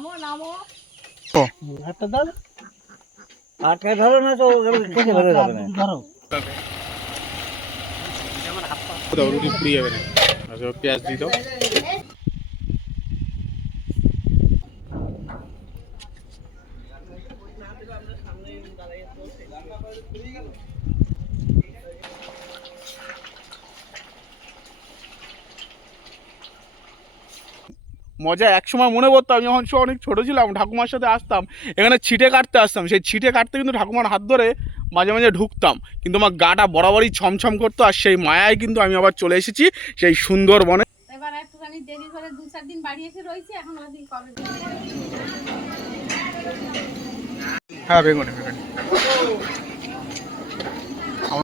নামো নামো হাতটা দাও, আটকে ধরো না তো থেকে বেরোয় যাবে না। ধরো দাও, রুটি পুড়িয়ে যাবে না। আচ্ছা, পেঁয়াজ দিয়ে দাও। মজা একসময় মনে পড়তো, আমি যখন অনেক ছোটো ছিলাম ঠাকুমার সাথে আসতাম, এখানে ছিটে কাটতে আসতাম। সেই ছিটে কাটতে কিন্তু ঠাকুমার হাত ধরে মাঝে মাঝে ঢুকতাম, কিন্তু আমার গাটা বরাবরই ছমছম করতো। আর সেই মায়ায় কিন্তু আমি আবার চলে এসেছি সেই সুন্দরবনে। এবার একটুখানি দেরি করে 2-4 দিন বাড়ি এসে রয়েছে, এখন ওদিকে কবে হ্যাঁ, বেগুনি বেগুনি